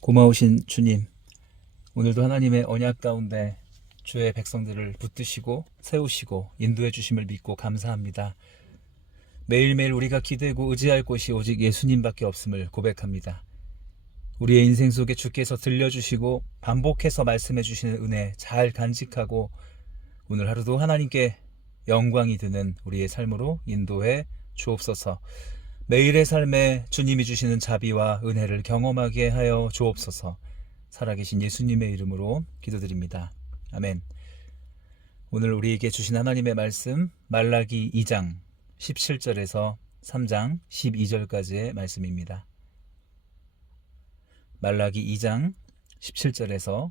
고마우신 주님, 오늘도 하나님의 언약 가운데 주의 백성들을 붙드시고 세우시고 인도해 주심을 믿고 감사합니다. 매일매일 우리가 기대고 의지할 곳이 오직 예수님밖에 없음을 고백합니다. 우리의 인생 속에 주께서 들려주시고 반복해서 말씀해 주시는 은혜 잘 간직하고 오늘 하루도 하나님께 영광이 드는 우리의 삶으로 인도해 주옵소서. 매일의 삶에 주님이 주시는 자비와 은혜를 경험하게 하여 주옵소서. 살아계신 예수님의 이름으로 기도드립니다. 아멘. 오늘 우리에게 주신 하나님의 말씀 말라기 2장 17절에서 3장 12절까지의 말씀입니다. 말라기 2장 17절에서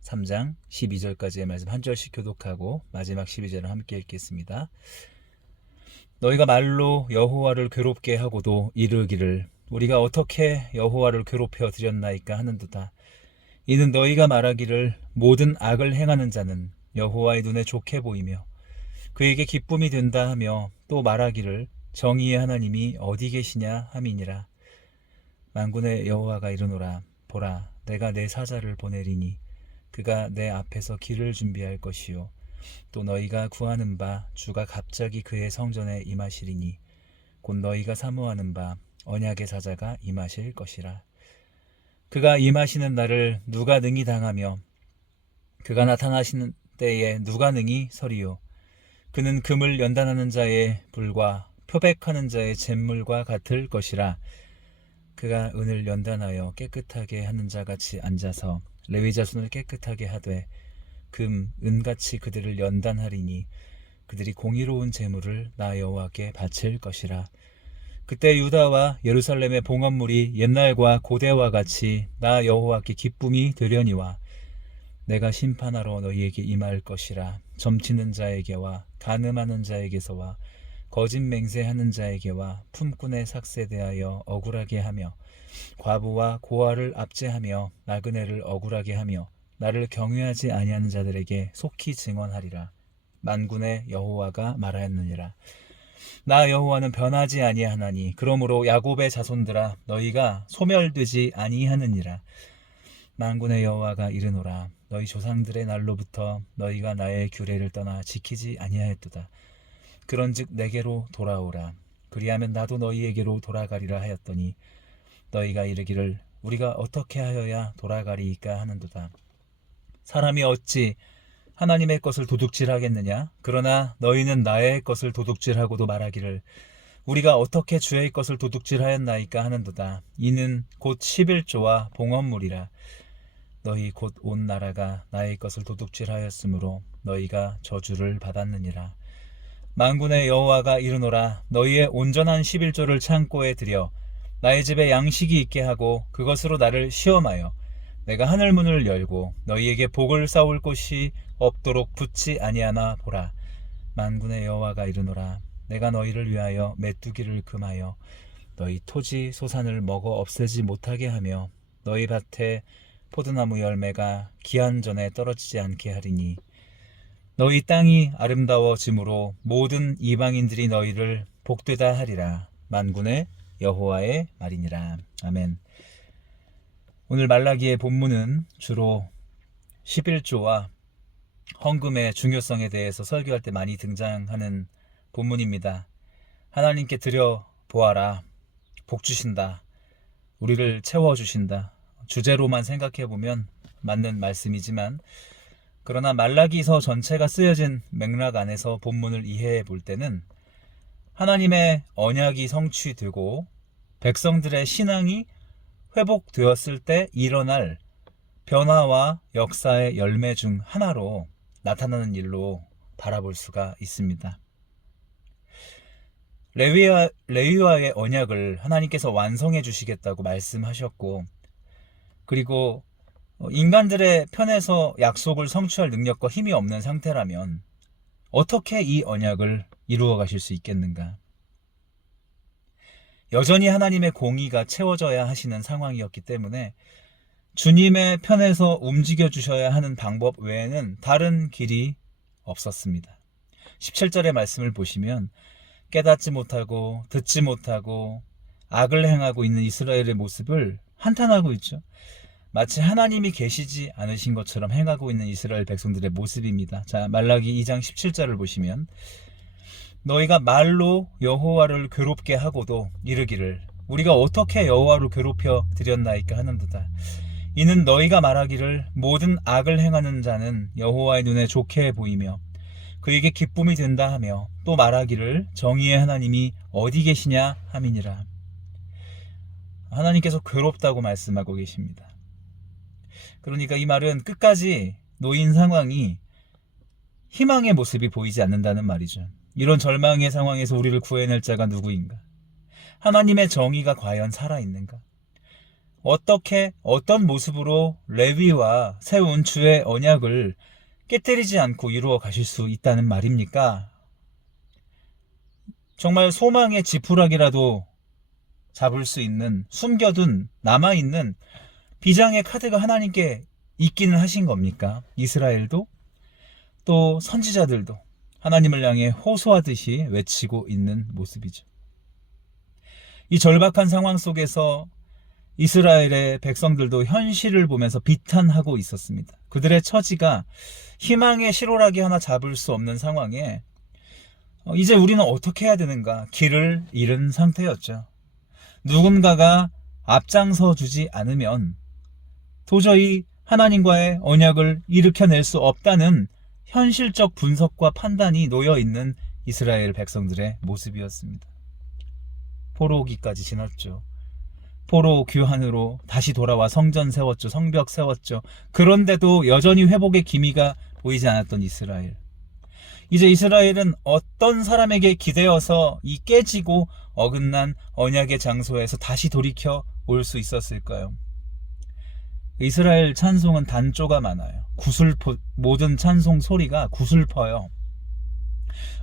3장 12절까지의 말씀 한 절씩 교독하고 마지막 12절을 함께 읽겠습니다. 너희가 말로 여호와를 괴롭게 하고도 이르기를 우리가 어떻게 여호와를 괴롭혀 드렸나이까 하는도다. 이는 너희가 말하기를 모든 악을 행하는 자는 여호와의 눈에 좋게 보이며 그에게 기쁨이 된다 하며 또 말하기를 정의의 하나님이 어디 계시냐 함이니라. 만군의 여호와가 이르노라. 보라, 내가 내 사자를 보내리니 그가 내 앞에서 길을 준비할 것이요 또 너희가 구하는 바 주가 갑자기 그의 성전에 임하시리니 곧 너희가 사모하는 바 언약의 사자가 임하실 것이라. 그가 임하시는 날을 누가 능히 당하며 그가 나타나시는 때에 누가 능히 서리요. 그는 금을 연단하는 자의 불과 표백하는 자의 잿물과 같을 것이라. 그가 은을 연단하여 깨끗하게 하는 자같이 앉아서 레위 자손을 깨끗하게 하되 은같이 그들을 연단하리니 그들이 공의로운 제물을 나 여호와께 바칠 것이라. 그때 유다와 예루살렘의 봉헌물이 옛날과 고대와 같이 나 여호와께 기쁨이 되려니와 내가 심판하러 너희에게 임할 것이라. 점치는 자에게와 간음하는 자에게서와 거짓 맹세하는 자에게와 품꾼의 삭세 대하여 억울하게 하며 과부와 고아를 압제하며 나그네를 억울하게 하며 나를 경외하지 아니하는 자들에게 속히 증언하리라. 만군의 여호와가 말하였느니라. 나 여호와는 변하지 아니하나니 그러므로 야곱의 자손들아 너희가 소멸되지 아니하느니라. 만군의 여호와가 이르노라. 너희 조상들의 날로부터 너희가 나의 규례를 떠나 지키지 아니하였도다. 그런즉 내게로 돌아오라. 그리하면 나도 너희에게로 돌아가리라 하였더니 너희가 이르기를 우리가 어떻게 하여야 돌아가리이까 하는도다. 사람이 어찌 하나님의 것을 도둑질하겠느냐? 그러나 너희는 나의 것을 도둑질하고도 말하기를 우리가 어떻게 주의 것을 도둑질하였나이까 하는도다. 이는 곧 11조와 봉헌물이라. 너희 곧 온 나라가 나의 것을 도둑질하였으므로 너희가 저주를 받았느니라. 만군의 여호와가 이르노라. 너희의 온전한 11조를 창고에 들여 나의 집에 양식이 있게 하고 그것으로 나를 시험하여 내가 하늘문을 열고 너희에게 복을 쌓을 곳이 없도록 붙지 아니하나 보라. 만군의 여호와가 이르노라. 내가 너희를 위하여 메뚜기를 금하여 너희 토지 소산을 먹어 없애지 못하게 하며 너희 밭에 포도나무 열매가 기한 전에 떨어지지 않게 하리니 너희 땅이 아름다워짐으로 모든 이방인들이 너희를 복되다 하리라. 만군의 여호와의 말이니라. 아멘. 오늘 말라기의 본문은 주로 11조와 헌금의 중요성에 대해서 설교할 때 많이 등장하는 본문입니다. 하나님께 드려 보아라. 복 주신다. 우리를 채워주신다. 주제로만 생각해보면 맞는 말씀이지만 그러나 말라기서 전체가 쓰여진 맥락 안에서 본문을 이해해 볼 때는 하나님의 언약이 성취되고 백성들의 신앙이 회복되었을 때 일어날 변화와 역사의 열매 중 하나로 나타나는 일로 바라볼 수가 있습니다. 레위와의 언약을 하나님께서 완성해 주시겠다고 말씀하셨고 그리고 인간들의 편에서 약속을 성취할 능력과 힘이 없는 상태라면 어떻게 이 언약을 이루어 가실 수 있겠는가? 여전히 하나님의 공의가 채워져야 하시는 상황이었기 때문에 주님의 편에서 움직여 주셔야 하는 방법 외에는 다른 길이 없었습니다. 17절의 말씀을 보시면 깨닫지 못하고 듣지 못하고 악을 행하고 있는 이스라엘의 모습을 한탄하고 있죠. 마치 하나님이 계시지 않으신 것처럼 행하고 있는 이스라엘 백성들의 모습입니다. 자, 말라기 2장 17절을 보시면 너희가 말로 여호와를 괴롭게 하고도 이르기를 우리가 어떻게 여호와를 괴롭혀 드렸나이까 하는도다. 이는 너희가 말하기를 모든 악을 행하는 자는 여호와의 눈에 좋게 보이며 그에게 기쁨이 된다 하며 또 말하기를 정의의 하나님이 어디 계시냐 함이니라. 하나님께서 괴롭다고 말씀하고 계십니다. 그러니까 이 말은 끝까지 놓인 상황이 희망의 모습이 보이지 않는다는 말이죠. 이런 절망의 상황에서 우리를 구해낼 자가 누구인가? 하나님의 정의가 과연 살아있는가? 어떻게 어떤 모습으로 레위와 세운 주의 언약을 깨뜨리지 않고 이루어 가실 수 있다는 말입니까? 정말 소망의 지푸라기라도 잡을 수 있는 숨겨둔 남아있는 비장의 카드가 하나님께 있기는 하신 겁니까? 이스라엘도 또 선지자들도 하나님을 향해 호소하듯이 외치고 있는 모습이죠. 이 절박한 상황 속에서 이스라엘의 백성들도 현실을 보면서 비탄하고 있었습니다. 그들의 처지가 희망의 실오라기 하나 잡을 수 없는 상황에 이제 우리는 어떻게 해야 되는가? 길을 잃은 상태였죠. 누군가가 앞장서 주지 않으면 도저히 하나님과의 언약을 일으켜낼 수 없다는 현실적 분석과 판단이 놓여있는 이스라엘 백성들의 모습이었습니다. 포로기까지 지났죠. 포로 귀환으로 다시 돌아와 성전 세웠죠. 성벽 세웠죠. 그런데도 여전히 회복의 기미가 보이지 않았던 이스라엘. 이제 이스라엘은 어떤 사람에게 기대어서 이 깨지고 어긋난 언약의 장소에서 다시 돌이켜 올 수 있었을까요? 이스라엘 찬송은 단조가 많아요. 모든 찬송 소리가 구슬퍼요.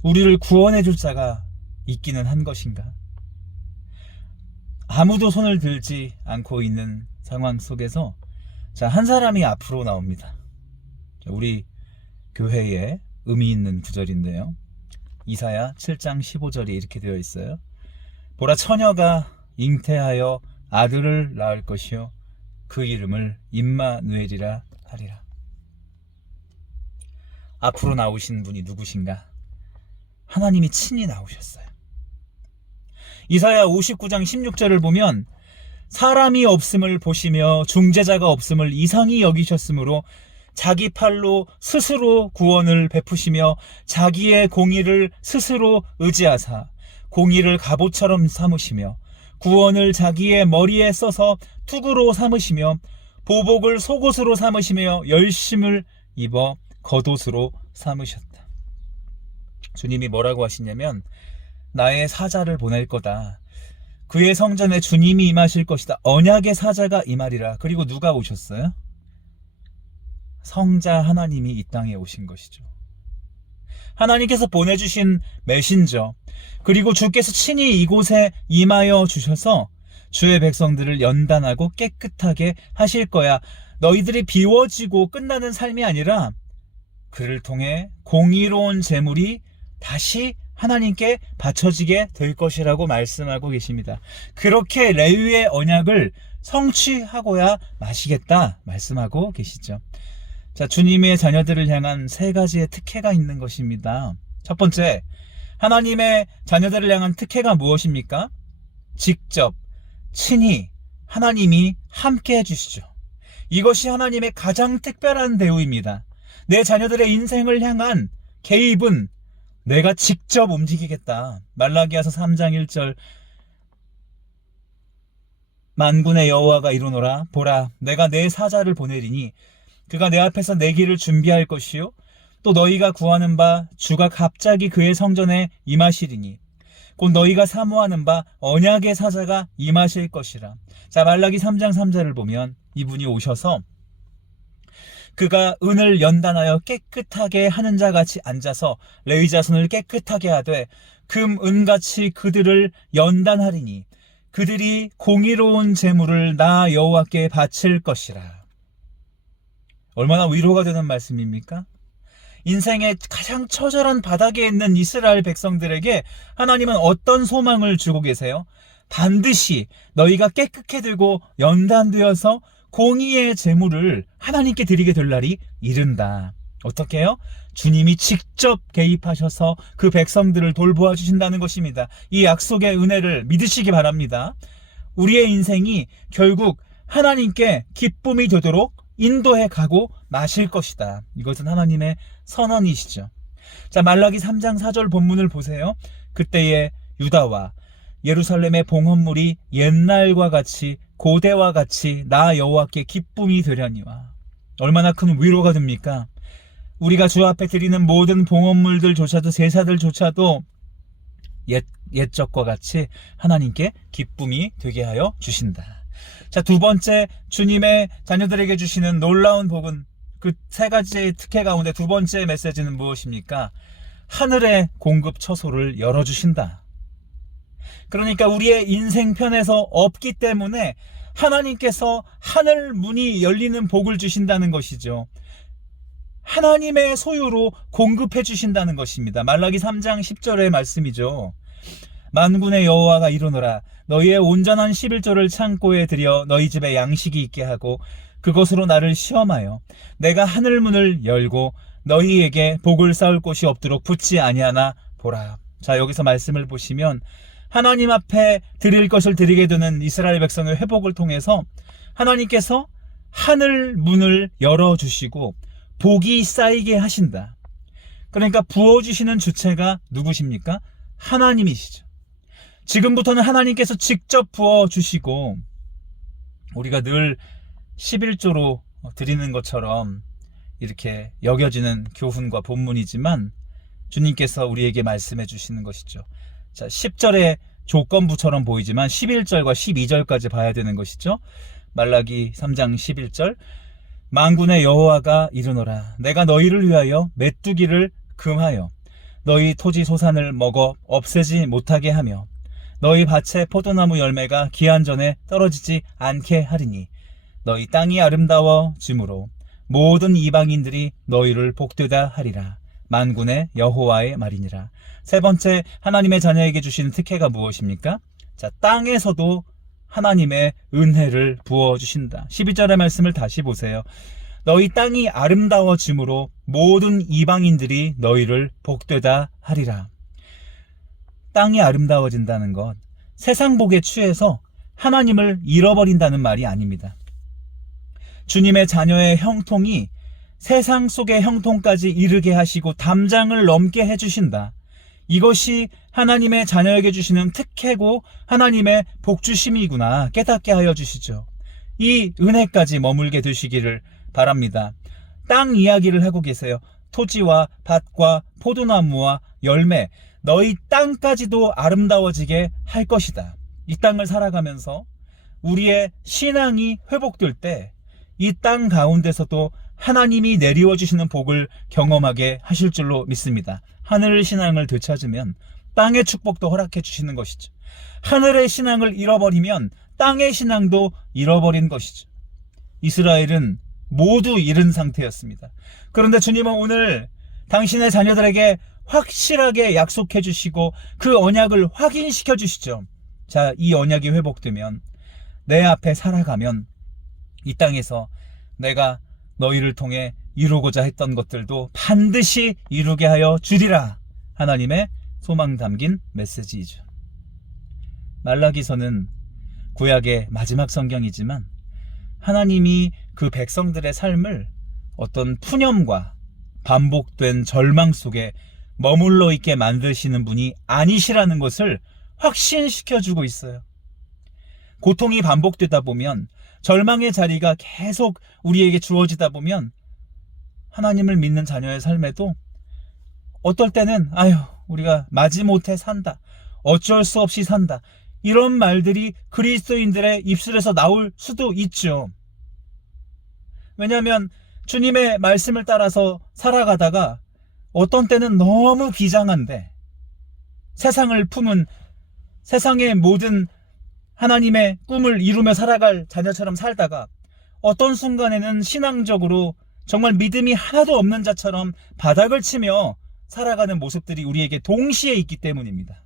우리를 구원해 줄 자가 있기는 한 것인가? 아무도 손을 들지 않고 있는 상황 속에서 한 사람이 앞으로 나옵니다. 우리 교회에 의미 있는 구절인데요. 이사야 7장 15절이 이렇게 되어 있어요. 보라, 처녀가 잉태하여 아들을 낳을 것이요 그 이름을 임마누엘이라 하리라. 앞으로 나오신 분이 누구신가? 하나님이 친히 나오셨어요. 이사야 59장 16절을 보면 사람이 없음을 보시며 중재자가 없음을 이상히 여기셨으므로 자기 팔로 스스로 구원을 베푸시며 자기의 공의를 스스로 의지하사 공의를 갑옷처럼 삼으시며 구원을 자기의 머리에 써서 투구로 삼으시며 보복을 속옷으로 삼으시며 열심을 입어 겉옷으로 삼으셨다. 주님이 뭐라고 하시냐면 나의 사자를 보낼 거다. 그의 성전에 주님이 임하실 것이다. 언약의 사자가 임하리라. 그리고 누가 오셨어요? 성자 하나님이 이 땅에 오신 것이죠. 하나님께서 보내주신 메신저, 그리고 주께서 친히 이곳에 임하여 주셔서 주의 백성들을 연단하고 깨끗하게 하실 거야. 너희들이 비워지고 끝나는 삶이 아니라 그를 통해 공의로운 재물이 다시 하나님께 바쳐지게 될 것이라고 말씀하고 계십니다. 그렇게 레위의 언약을 성취하고야 마시겠다 말씀하고 계시죠. 자, 주님의 자녀들을 향한 세 가지의 특혜가 있는 것입니다. 첫 번째, 하나님의 자녀들을 향한 특혜가 무엇입니까? 직접, 친히 하나님이 함께 해주시죠. 이것이 하나님의 가장 특별한 대우입니다. 내 자녀들의 인생을 향한 개입은 내가 직접 움직이겠다. 말라기야서 3장 1절 만군의 여호와가 이르노라. 보라, 내가 내 사자를 보내리니 그가 내 앞에서 내 길을 준비할 것이요 또 너희가 구하는 바 주가 갑자기 그의 성전에 임하시리니 곧 너희가 사모하는 바 언약의 사자가 임하실 것이라. 자, 말라기 3장 3절을 보면 이분이 오셔서 그가 은을 연단하여 깨끗하게 하는 자 같이 앉아서 레위 자손을 깨끗하게 하되 금 은같이 그들을 연단하리니 그들이 공의로운 재물을 나 여호와께 바칠 것이라. 얼마나 위로가 되는 말씀입니까? 인생의 가장 처절한 바닥에 있는 이스라엘 백성들에게 하나님은 어떤 소망을 주고 계세요? 반드시 너희가 깨끗게 되고 연단되어서 공의의 제물을 하나님께 드리게 될 날이 이른다. 어떻게 해요? 주님이 직접 개입하셔서 그 백성들을 돌보아 주신다는 것입니다. 이 약속의 은혜를 믿으시기 바랍니다. 우리의 인생이 결국 하나님께 기쁨이 되도록 인도해 가고 마실 것이다. 이것은 하나님의 선언이시죠. 자, 말라기 3장 4절 본문을 보세요. 그때의 유다와 예루살렘의 봉헌물이 옛날과 같이 고대와 같이 나 여호와께 기쁨이 되려니와. 얼마나 큰 위로가 됩니까? 우리가 주 앞에 드리는 모든 봉헌물들조차도 제사들조차도 옛적과 같이 하나님께 기쁨이 되게 하여 주신다. 자, 두 번째, 주님의 자녀들에게 주시는 놀라운 복은 그 세 가지 특혜 가운데 두 번째 메시지는 무엇입니까? 하늘의 공급 처소를 열어주신다. 그러니까 우리의 인생편에서 없기 때문에 하나님께서 하늘 문이 열리는 복을 주신다는 것이죠. 하나님의 소유로 공급해 주신다는 것입니다. 말라기 3장 10절의 말씀이죠. 만군의 여호와가 이르노라. 너희의 온전한 11조를 창고에 들여 너희 집에 양식이 있게 하고 그것으로 나를 시험하여 내가 하늘 문을 열고 너희에게 복을 쌓을 곳이 없도록 붙지 아니하나 보라. 자, 여기서 말씀을 보시면 하나님 앞에 드릴 것을 드리게 되는 이스라엘 백성의 회복을 통해서 하나님께서 하늘 문을 열어주시고 복이 쌓이게 하신다. 그러니까 부어주시는 주체가 누구십니까? 하나님이시죠. 지금부터는 하나님께서 직접 부어주시고 우리가 늘 11조로 드리는 것처럼 이렇게 여겨지는 교훈과 본문이지만 주님께서 우리에게 말씀해 주시는 것이죠. 자, 10절의 조건부처럼 보이지만 11절과 12절까지 봐야 되는 것이죠. 말라기 3장 11절. 만군의 여호와가 이르노라. 내가 너희를 위하여 메뚜기를 금하여 너희 토지 소산을 먹어 없애지 못하게 하며 너희 밭의 포도나무 열매가 기한 전에 떨어지지 않게 하리니 너희 땅이 아름다워짐으로 모든 이방인들이 너희를 복되다 하리라. 만군의 여호와의 말이니라. 세 번째, 하나님의 자녀에게 주시는 특혜가 무엇입니까? 자, 땅에서도 하나님의 은혜를 부어주신다. 12절의 말씀을 다시 보세요. 너희 땅이 아름다워짐으로 모든 이방인들이 너희를 복되다 하리라. 땅이 아름다워진다는 것, 세상 복에 취해서 하나님을 잃어버린다는 말이 아닙니다. 주님의 자녀의 형통이 세상 속의 형통까지 이르게 하시고 담장을 넘게 해주신다. 이것이 하나님의 자녀에게 주시는 특혜고 하나님의 복주심이구나 깨닫게 하여 주시죠. 이 은혜까지 머물게 되시기를 바랍니다. 땅 이야기를 하고 계세요. 토지와 밭과 포도나무와 열매, 너희 땅까지도 아름다워지게 할 것이다. 이 땅을 살아가면서 우리의 신앙이 회복될 때 이 땅 가운데서도 하나님이 내리워 주시는 복을 경험하게 하실 줄로 믿습니다. 하늘 신앙을 되찾으면 땅의 축복도 허락해 주시는 것이죠. 하늘의 신앙을 잃어버리면 땅의 신앙도 잃어버린 것이죠. 이스라엘은 모두 잃은 상태였습니다. 그런데 주님은 오늘 당신의 자녀들에게 확실하게 약속해 주시고 그 언약을 확인시켜 주시죠. 자, 이 언약이 회복되면 내 앞에 살아가면 이 땅에서 내가 너희를 통해 이루고자 했던 것들도 반드시 이루게 하여 주리라. 하나님의 소망 담긴 메시지이죠. 말라기서는 구약의 마지막 성경이지만 하나님이 그 백성들의 삶을 어떤 푸념과 반복된 절망 속에 머물러 있게 만드시는 분이 아니시라는 것을 확신시켜주고 있어요. 고통이 반복되다 보면, 절망의 자리가 계속 우리에게 주어지다 보면 하나님을 믿는 자녀의 삶에도 어떨 때는 우리가 마지못해 산다, 어쩔 수 없이 산다, 이런 말들이 그리스도인들의 입술에서 나올 수도 있죠. 왜냐하면 주님의 말씀을 따라서 살아가다가 어떤 때는 너무 비장한데 세상을 품은 세상의 모든 하나님의 꿈을 이루며 살아갈 자녀처럼 살다가 어떤 순간에는 신앙적으로 정말 믿음이 하나도 없는 자처럼 바닥을 치며 살아가는 모습들이 우리에게 동시에 있기 때문입니다.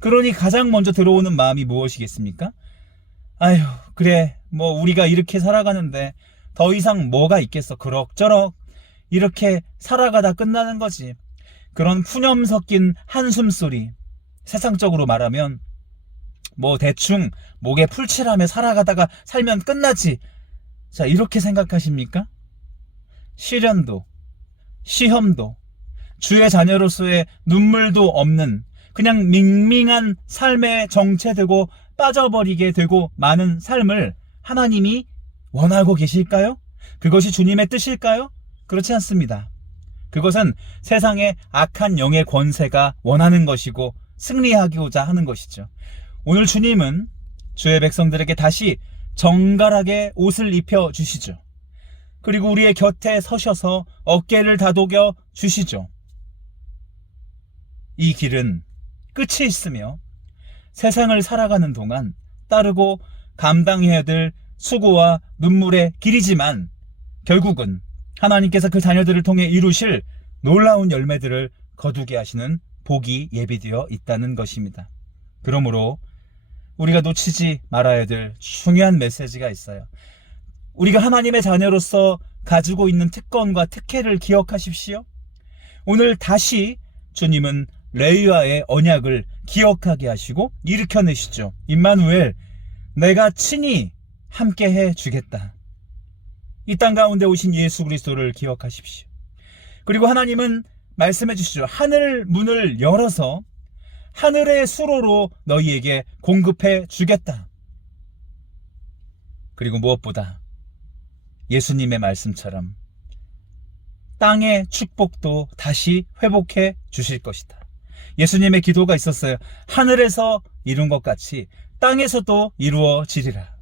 그러니 가장 먼저 들어오는 마음이 무엇이겠습니까? 그래, 뭐 우리가 이렇게 살아가는데 더 이상 뭐가 있겠어. 그럭저럭 이렇게 살아가다 끝나는 거지. 그런 푸념 섞인 한숨소리, 세상적으로 말하면 뭐 대충 목에 풀칠하며 살아가다가 살면 끝나지. 자, 이렇게 생각하십니까? 시련도, 시험도, 주의 자녀로서의 눈물도 없는 그냥 밍밍한 삶에 정체되고 빠져버리게 되고 많은 삶을 하나님이 원하고 계실까요? 그것이 주님의 뜻일까요? 그렇지 않습니다. 그것은 세상의 악한 영의 권세가 원하는 것이고 승리하고자 하는 것이죠. 오늘 주님은 주의 백성들에게 다시 정갈하게 옷을 입혀 주시죠. 그리고 우리의 곁에 서셔서 어깨를 다독여 주시죠. 이 길은 끝이 있으며 세상을 살아가는 동안 따르고 감당해야 될 수고와 눈물의 길이지만 결국은 하나님께서 그 자녀들을 통해 이루실 놀라운 열매들을 거두게 하시는 복이 예비되어 있다는 것입니다. 그러므로 우리가 놓치지 말아야 될 중요한 메시지가 있어요. 우리가 하나님의 자녀로서 가지고 있는 특권과 특혜를 기억하십시오. 오늘 다시 주님은 레위와의 언약을 기억하게 하시고 일으켜내시죠. 임마누엘, 내가 친히 함께해 주겠다. 이 땅 가운데 오신 예수 그리스도를 기억하십시오. 그리고 하나님은 말씀해 주시죠. 하늘 문을 열어서 하늘의 수로로 너희에게 공급해 주겠다. 그리고 무엇보다 예수님의 말씀처럼 땅의 축복도 다시 회복해 주실 것이다. 예수님의 기도가 있었어요. 하늘에서 이룬 것 같이 땅에서도 이루어지리라.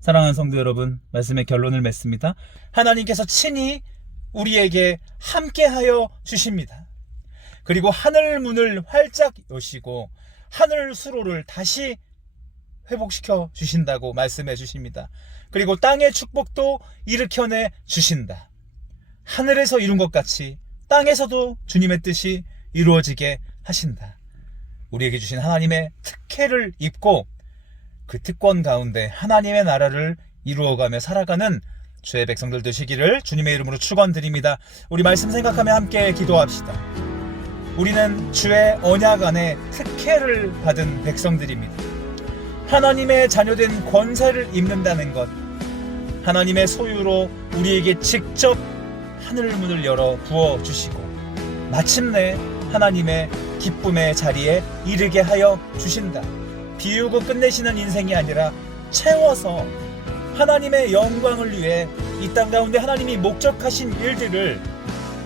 사랑하는 성도 여러분, 말씀의 결론을 맺습니다. 하나님께서 친히 우리에게 함께하여 주십니다. 그리고 하늘 문을 활짝 여시고 하늘 수로를 다시 회복시켜 주신다고 말씀해 주십니다. 그리고 땅의 축복도 일으켜내 주신다. 하늘에서 이룬 것 같이 땅에서도 주님의 뜻이 이루어지게 하신다. 우리에게 주신 하나님의 특혜를 입고 그 특권 가운데 하나님의 나라를 이루어가며 살아가는 주의 백성들 되시기를 주님의 이름으로 축원드립니다. 우리 말씀 생각하며 함께 기도합시다. 우리는 주의 언약 안에 특혜를 받은 백성들입니다. 하나님의 자녀된 권세를 입는다는 것, 하나님의 소유로 우리에게 직접 하늘문을 열어 부어주시고 마침내 하나님의 기쁨의 자리에 이르게 하여 주신다. 비우고 끝내시는 인생이 아니라 채워서 하나님의 영광을 위해 이 땅 가운데 하나님이 목적하신 일들을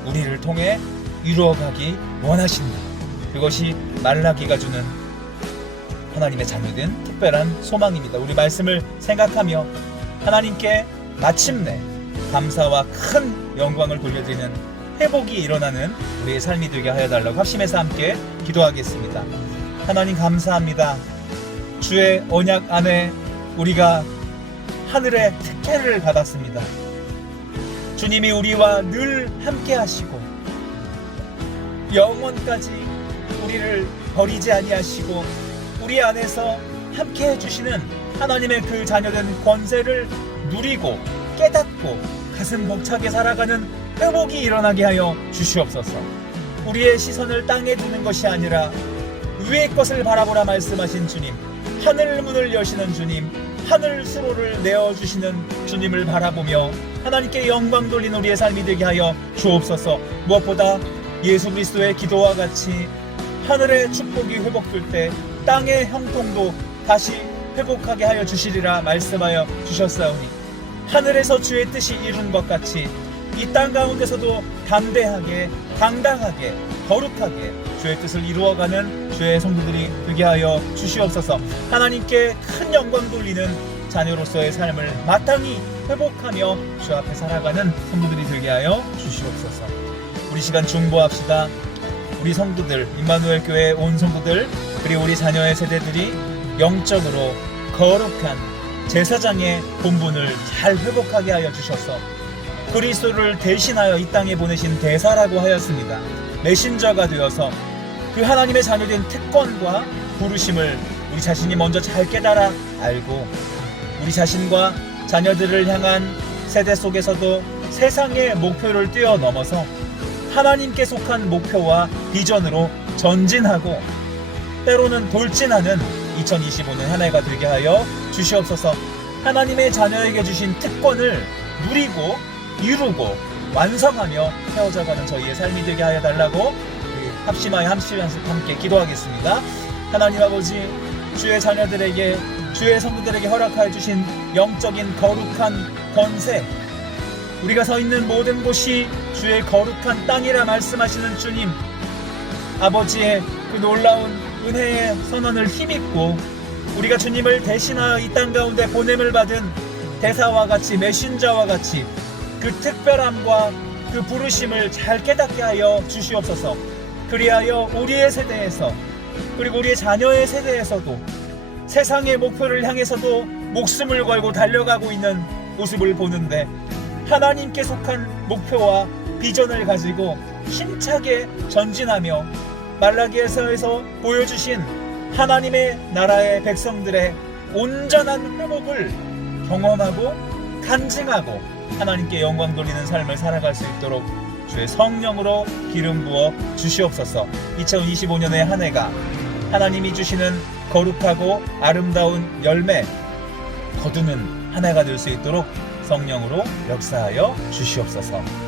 우리를 통해 이루어가기 원하신다. 그것이 말라기가 주는 하나님의 자녀된 특별한 소망입니다. 우리 말씀을 생각하며 하나님께 마침내 감사와 큰 영광을 돌려드리는 회복이 일어나는 우리의 삶이 되게 하여 달라고 합심해서 함께 기도하겠습니다. 하나님 감사합니다. 주의 언약 안에 우리가 하늘의 특혜를 받았습니다. 주님이 우리와 늘 함께 하시고 영원까지 우리를 버리지 아니하시고 우리 안에서 함께 해주시는 하나님의 그 자녀된 권세를 누리고 깨닫고 가슴 벅차게 살아가는 회복이 일어나게 하여 주시옵소서. 우리의 시선을 땅에 두는 것이 아니라 위의 것을 바라보라 말씀하신 주님, 하늘 문을 여시는 주님, 하늘 수로를 내어주시는 주님을 바라보며 하나님께 영광 돌리는 우리의 삶이 되게 하여 주옵소서. 무엇보다 예수 그리스도의 기도와 같이 하늘의 축복이 회복될 때 땅의 형통도 다시 회복하게 하여 주시리라 말씀하여 주셨사오니 하늘에서 주의 뜻이 이룬 것 같이 이 땅 가운데서도 담대하게 당당하게 거룩하게 주의 뜻을 이루어가는 주의 성도들이 되게 하여 주시옵소서. 하나님께 큰 영광 돌리는 자녀로서의 삶을 마땅히 회복하며 주 앞에 살아가는 성도들이 되게 하여 주시옵소서. 우리 시간 중보합시다. 우리 성도들, 임마누엘 교회 온 성도들, 그리고 우리 자녀의 세대들이 영적으로 거룩한 제사장의 본분을 잘 회복하게 하여 주셔서 그리스도를 대신하여 이 땅에 보내신 대사라고 하였습니다. 메신저가 되어서 그 하나님의 자녀된 특권과 부르심을 우리 자신이 먼저 잘 깨달아 알고 우리 자신과 자녀들을 향한 세대 속에서도 세상의 목표를 뛰어넘어서 하나님께 속한 목표와 비전으로 전진하고 때로는 돌진하는 2025년 한 해가 되게 하여 주시옵소서. 하나님의 자녀에게 주신 특권을 누리고 이루고 완성하며 세워져가는 저희의 삶이 되게 하여 달라고 합심하여 함께 기도하겠습니다. 하나님 아버지, 주의 자녀들에게, 주의 성도들에게 허락하여 주신 영적인 거룩한 권세, 우리가 서 있는 모든 곳이 주의 거룩한 땅이라 말씀하시는 주님, 아버지의 그 놀라운 은혜의 선언을 힘입고 우리가 주님을 대신하여 이 땅 가운데 보냄을 받은 대사와 같이, 메신저와 같이 그 특별함과 그 부르심을 잘 깨닫게 하여 주시옵소서. 그리하여 우리의 세대에서, 그리고 우리의 자녀의 세대에서도 세상의 목표를 향해서도 목숨을 걸고 달려가고 있는 모습을 보는데, 하나님께 속한 목표와 비전을 가지고 힘차게 전진하며 말라기에서에서 보여주신 하나님의 나라의 백성들의 온전한 회복을 경험하고 간증하고 하나님께 영광 돌리는 삶을 살아갈 수 있도록 주의 성령으로 기름 부어 주시옵소서. 2025년의 한 해가 하나님이 주시는 거룩하고 아름다운 열매 거두는 한 해가 될 수 있도록 성령으로 역사하여 주시옵소서.